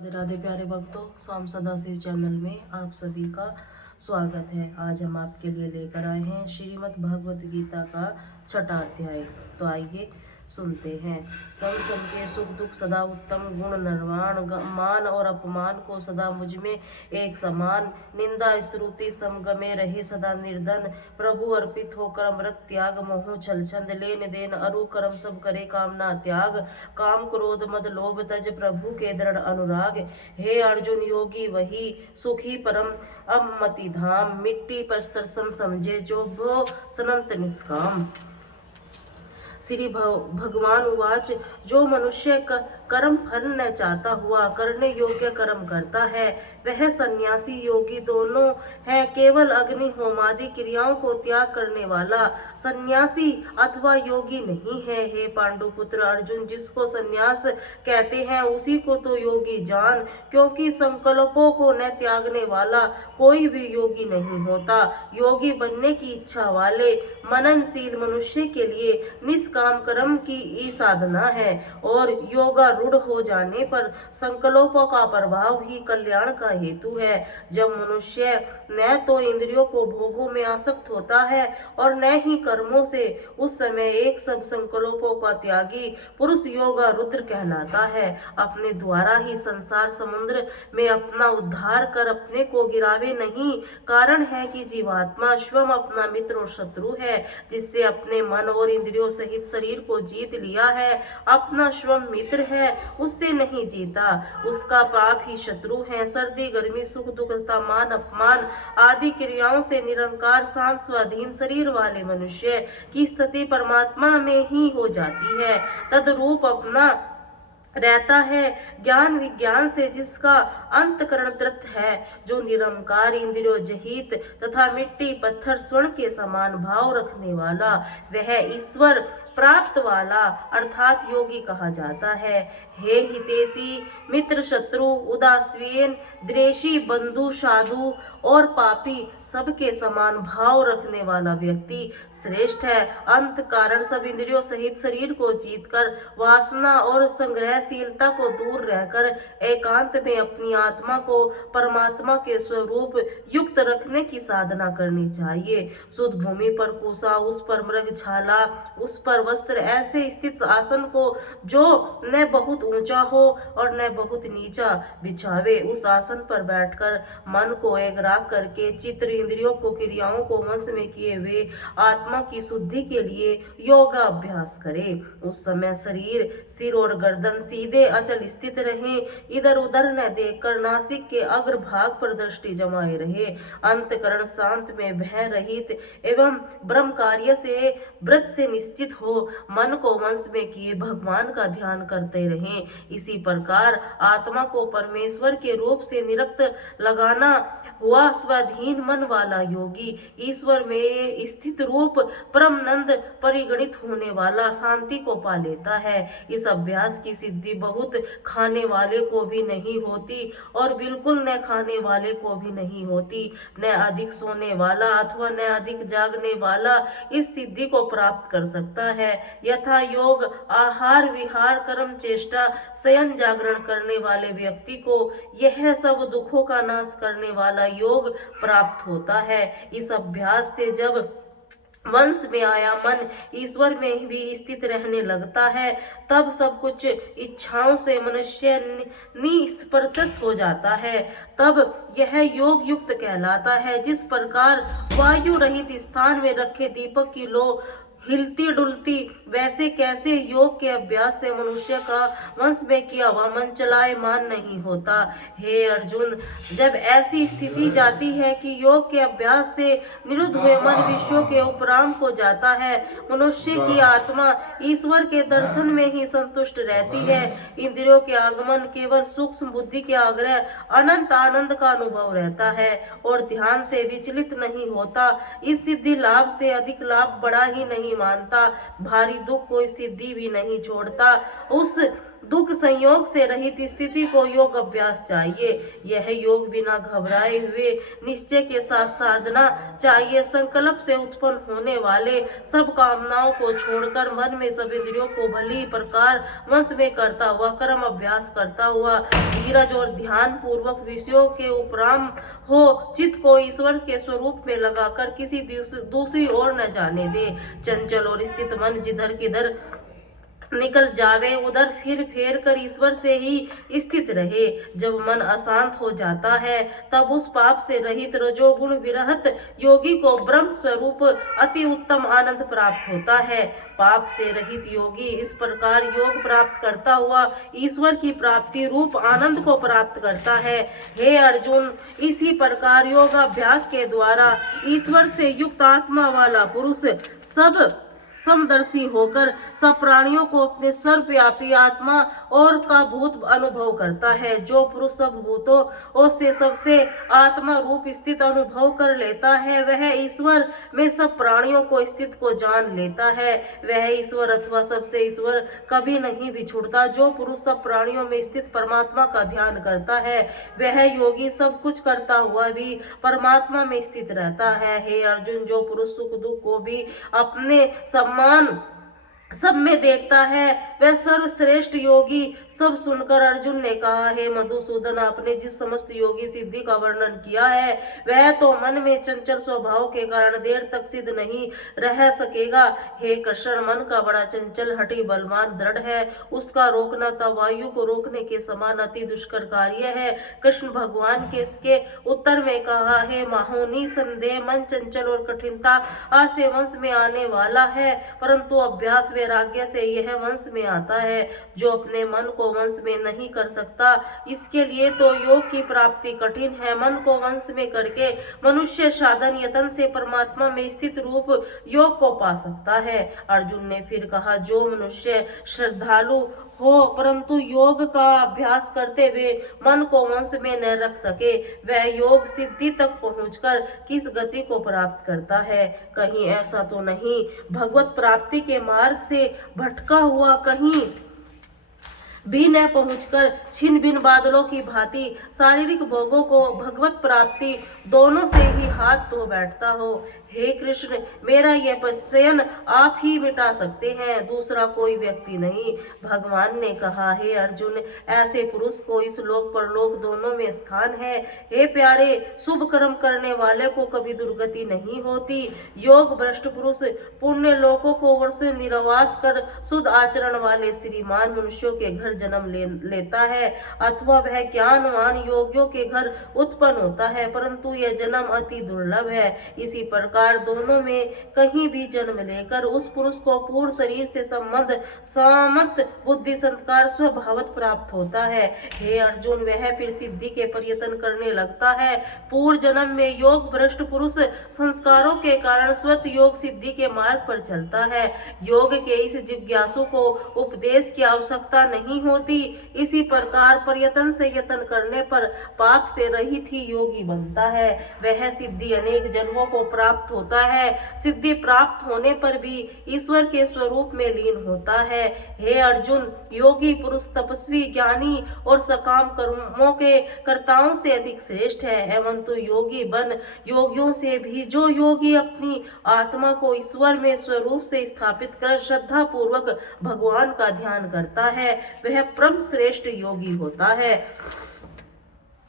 राधे राधे प्यारे भक्तों, शाम सदाशिव चैनल में आप सभी का स्वागत है। आज हम आपके लिए लेकर आए हैं श्रीमद् भगवत गीता का 6वां अध्याय। तो आइए सुनते हैं। सब के सुख दुख सदा उत्तम गुण निर्वाण, मान और अपमान को सदा मुझ में एक समान, निंदा स्तुति समगमे रहे सदा निर्धन, प्रभु अर्पित होकर अमृत त्याग, मोह छल छंद लेन देन अरु कर्म सब करे कामना त्याग, काम क्रोध मद लोभ तज प्रभु के दृढ़ अनुराग, हे अर्जुन योगी वही सुखी परम अमति धाम, मिट्टी पर सम समझे जो भो सनंत निष्काम। श्री भगवान उवाच, जो मनुष्य कर्म फल न चाहता हुआ करने योग्य कर्म करता है वह सन्यासी योगी दोनों है। केवल अग्नि होमादि क्रियाओं को त्याग करने वाला सन्यासी अथवा योगी नहीं है। हे पांडुपुत्र अर्जुन, जिसको सन्यास कहते हैं उसी को तो योगी जान, क्योंकि संकल्पों को न त्यागने वाला कोई भी योगी नहीं होता। योगी बनने की इच्छा वाले मननशील मनुष्य के लिए निष्काम कर्म की साधना है, और योगारूढ़ हो जाने पर संकल्पों का प्रभाव ही कल्याण का हेतु है। जब मनुष्य न तो इंद्रियों को भोगों में आसक्त होता है और न ही कर्मों से, उस समय एक सब संकल्पों का त्यागी पुरुष योगारूढ़ कहलाता है। अपने द्वारा ही संसार समुद्र में अपना उद्धार कर अपने को गिरावे नहीं। कारण है कि जीवात्मा स्वयं अपना मित्र और शत्रु है, जिससे अपने मन और इंद्रियों सहित शरीर को जीत लिया है। अपना स्वयं मित्र है, उससे नहीं जीता, उसका पाप ही शत्रु है। सर्दी गर्मी सुख दुख तथा मान अपमान आदि क्रियाओं से निरंकार शांत स्वाधीन शरीर वाले मनुष्य की स्थिति परमात्मा में ही हो जाती है। तदरूप अपना रहता है। ज्ञान विज्ञान से जिसका अंतकरण दृढ़ है, जो निरंकार इंद्रियों जहित तथा मिट्टी पत्थर स्वर्ण के समान भाव रखने वाला, वह ईश्वर प्राप्त वाला अर्थात योगी कहा जाता है। हे हितैषी मित्र शत्रु उदासीन द्वेषी बंधु साधु और पापी सबके समान भाव रखने वाला व्यक्ति श्रेष्ठ है। अंत कारण सब इंद्रियों सहित शरीर को जीतकर वासना और संग्रहशीलता को दूर रहकर एकांत में अपनी आत्मा को परमात्मा के स्वरूप युक्त रखने की साधना करनी चाहिए। शुद्ध भूमि पर पूसा, उस पर मृग छाला, उस पर वस्त्र, ऐसे स्थित आसन को जो न बहुत ऊंचा हो और न बहुत नीचा बिछावे, उस आसन पर बैठकर मन को एकाग्र करके चित्र इंद्रियों को क्रियाओं को वश में किए हुए आत्मा की शुद्धि के लिए योगा अभ्यास करें। उस समय शरीर सिर और गर्दन सीधे अचल स्थित रहे, इधर उधर न देखकर नासिक के अग्र भाग पर दृष्टि जमाए रहे। अंतकरण शांत में भय रहित एवं ब्रह्म कार्य से व्रत से निश्चित हो, मन को वश में किए भगवान का ध्यान करते रहें। इसी प्रकार आत्मा को परमेश्वर के रूप से निरक्त लगाना हुआ स्वाधीन मन वाला योगी ईश्वर में स्थित रूप परमानंद परिगणित होने वाला शांति को पा लेता है। इस अभ्यास की सिद्धि बहुत खाने वाले को भी नहीं होती और बिल्कुल न खाने वाले को भी नहीं होती। न अधिक सोने वाला अथवा न अधिक जागने वाला इस सिद्धि को प्राप्त कर सकता है। यथा योग आहार विहार कर्म चेष्टा शयन जागरण करने वाले व्यक्ति को यह सब दुखों का नाश करने वाला योग प्राप्त होता है। इस अभ्यास से जब वंश में आया मन ईश्वर में भी स्थित रहने लगता है, तब सब कुछ इच्छाओं से मनुष्य निष्प्रसस हो जाता है। तब यह योग युक्त कहलाता है। जिस प्रकार वायु रहित स्थान में रखे दीपक की लो हिलती डुलती, वैसे कैसे योग के अभ्यास से मनुष्य का वंश में किया हुआ मन चलायमान नहीं होता। हे अर्जुन, जब ऐसी स्थिति जाती है कि योग के अभ्यास से निरुद्ध हुए मन विषयों के उपराम को जाता है, मनुष्य की आत्मा ईश्वर के दर्शन में ही संतुष्ट रहती है। इंद्रियों के आगमन केवल सूक्ष्म बुद्धि के आग्रह अनंत आनंद का अनुभव रहता है और ध्यान से विचलित नहीं होता। इस सिद्धि लाभ से अधिक लाभ बड़ा ही नहीं मानता, भारी दुख कोई सिद्धि भी नहीं छोड़ता। उस दुख संयोग से रहित स्थिति को योग अभ्यास चाहिए। यह योग बिना घबराए हुए निश्चय के साथ साधना चाहिए। संकल्प से उत्पन्न होने वाले सब कामनाओं को छोड़कर मन में सब इंद्रियों को भली प्रकार वश में करता हुआ कर्म अभ्यास करता हुआ धीरज और ध्यान पूर्वक विषयों के उपराम हो चित्त को ईश्वर के स्वरूप में लगाकर किसी दूसरी ओर न जाने दे। चंचल और स्थित मन जिधर किधर निकल जावे उधर फिर फेर कर ईश्वर से ही स्थित रहे। जब मन अशांत हो जाता है तब उस पाप से रहित रजोगुण विरहित योगी को ब्रह्म स्वरूप अति उत्तम आनंद प्राप्त होता है। पाप से रहित योगी इस प्रकार योग प्राप्त करता हुआ ईश्वर की प्राप्ति रूप आनंद को प्राप्त करता है। हे अर्जुन, इसी प्रकार योगाभ्यास के द्वारा ईश्वर से युक्त आत्मा वाला पुरुष सब समदर्शी होकर सब प्राणियों को अपने सर्वव्यापी आत्मा और का भूत अनुभव करता है। जो पुरुष सब भूतों से सबसे आत्मा रूप स्थित अनुभव कर लेता है वह ईश्वर में सब प्राणियों को स्थित को जान लेता है। वह ईश्वर अथवा सबसे ईश्वर कभी नहीं बिछुड़ता। जो पुरुष सब प्राणियों में स्थित परमात्मा का ध्यान करता है वह योगी सब कुछ करता हुआ भी परमात्मा में स्थित रहता है। हे अर्जुन, जो पुरुष सुख दुख को भी अपने सम्मान सब में देखता है वह सर्वश्रेष्ठ योगी। सब सुनकर अर्जुन ने कहा, हे मधुसूदन, आपने जिस समस्त योगी सिद्धि का वर्णन किया है वह तो मन में चंचल स्वभाव के कारण देर तक सिद्ध नहीं रह सकेगा। हे कृष्ण, मन का बड़ा चंचल हठी बलवान दृढ़ है। उसका रोकना तब वायु को रोकने के समान अति दुष्कर कार्य है। कृष्ण भगवान के इसके उत्तर में कहा, हे माहोनी संदेह मन चंचल और कठिनता से वंश में आने वाला है, परंतु अभ्यास वैराग्य से यह वंश में आता है। जो अपने मन को वंश में नहीं कर सकता इसके लिए तो योग की प्राप्ति कठिन है। मन को वंश में करके मनुष्य साधन यतन से परमात्मा में स्थित रूप योग को पा सकता है। अर्जुन ने फिर कहा, जो मनुष्य श्रद्धालु हो परंतु योग का अभ्यास करते हुए मन को वंश में न रख सके वह योग सिद्धि तक पहुंचकर किस गति को प्राप्त करता है? कहीं ऐसा तो नहीं भगवत प्राप्ति के मार्ग से भटका हुआ कहीं भी न पहुंचकर छिन्न भिन्न बादलों की भांति शारीरिक भोगों को भगवत प्राप्ति दोनों से ही हाथ धो बैठता हो। हे कृष्ण, मेरा यह पश्चयन आप ही मिटा सकते हैं, दूसरा कोई व्यक्ति नहीं। भगवान ने कहा, हे अर्जुन, ऐसे पुरुष को इस लोक परलोक दोनों में स्थान है। हे प्यारे, शुभ कर्म करने वाले को कभी दुर्गति नहीं होती। योग भ्रष्ट पुरुष पुण्य लोकों को वर्ष निवास कर शुद्ध आचरण वाले श्रीमान मनुष्यों के घर जन्म लेता है, अथवा वह ज्ञानवान योगियों के घर उत्पन्न होता है, परंतु यह जन्म अति दुर्लभ है। इसी प्रकार दोनों में कहीं भी जन्म लेकर उस पुरुष को पूर्ण शरीर से संबंध सामत बुद्धि संस्कार स्वभावत प्राप्त होता है। हे अर्जुन, वह फिर सिद्धि के प्रयत्न करने लगता है। पूर्व जन्म में योग भ्रष्ट पुरुष संस्कारों के कारण स्वत योग सिद्धि के मार्ग पर चलता है। योग के इस जिज्ञासु को उपदेश की आवश्यकता नहीं होती। इसी प्रकार प्रयत्न से यत्न करने पर पाप से रहित ही योगी बनता है। वह सिद्धि अनेक जन्मों को प्राप्त होता है। सिद्धि प्राप्त होने पर भी ईश्वर के स्वरूप में लीन होता है। हे अर्जुन, योगी पुरुष तपस्वी ज्ञानी और सकाम कर्मों के कर्ताओं से अधिक श्रेष्ठ है। एवं तो योगी बन योगियों से भी जो योगी अपनी आत्मा को ईश्वर में स्वरूप से स्थापित कर श्रद्धा पूर्वक भगवान का ध्यान करता है वह परम श्रेष्ठ योगी होता है।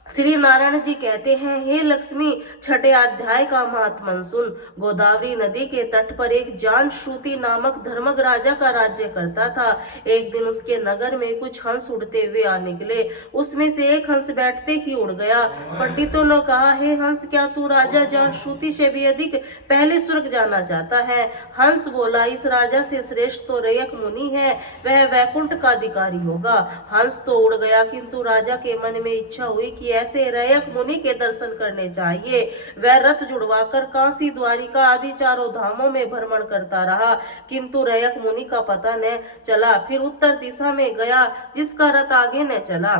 श्री नारायण जी कहते हैं, हे लक्ष्मी, छठे अध्याय का महात्मन सुन। गोदावरी नदी के तट पर एक जान श्रुति नामक धर्मग राजा का राज्य करता था। एक दिन उसके नगर में कुछ हंस उड़ते हुए आ निकले। उसमें से एक हंस बैठते ही उड़ गया। पंडितों ने कहा, हे हंस, क्या तू राजा जान श्रुति से भी अधिक पहले स्वर्ग जाना चाहता है? हंस बोला, इस राजा से श्रेष्ठ तो रयक मुनि है, वह वैकुंठ का अधिकारी होगा। हंस तो उड़ गया, किंतु राजा के मन में इच्छा हुई कि ऐसे रयक मुनि के दर्शन करने चाहिए। वह रथ जुड़वाकर काशी, द्वारिका आदि चारों धामों में भ्रमण करता रहा, किंतु रयक मुनि का पता न चला। फिर उत्तर दिशा में गया, जिसका रथ आगे न चला।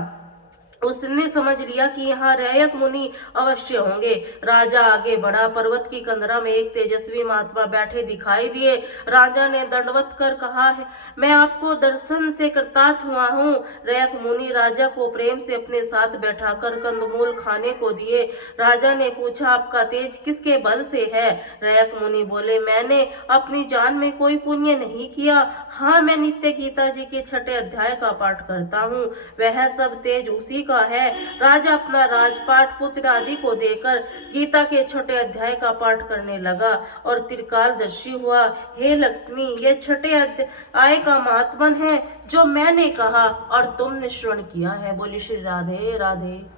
उसने समझ लिया कि यहाँ रैयक मुनि अवश्य होंगे। राजा आगे बढ़ा। पर्वत की कंदरा में एक तेजस्वी महात्मा बैठे दिखाई दिए। राजा ने दंडवत कर कहा है, मैं आपको दर्शन से कृतार्थ हुआ हूँ। रैयक मुनि राजा को प्रेम से अपने साथ बैठाकर कंदमूल खाने को दिए। राजा ने पूछा, आपका तेज किसके बल से है? रैयक मुनि बोले, मैंने अपनी जान में कोई पुण्य नहीं किया। हाँ, मैं नित्य गीता जी के 6 अध्याय का पाठ करता हूँ, वह सब तेज उसी का है। राजा अपना राजपाट पुत्र आदि को देकर गीता के 6 अध्याय का पाठ करने लगा और त्रिकालदर्शी हुआ। हे लक्ष्मी, ये 6 अध्याय का महात्मन है जो मैंने कहा और तुमने श्रवण किया है। बोली श्री राधे राधे।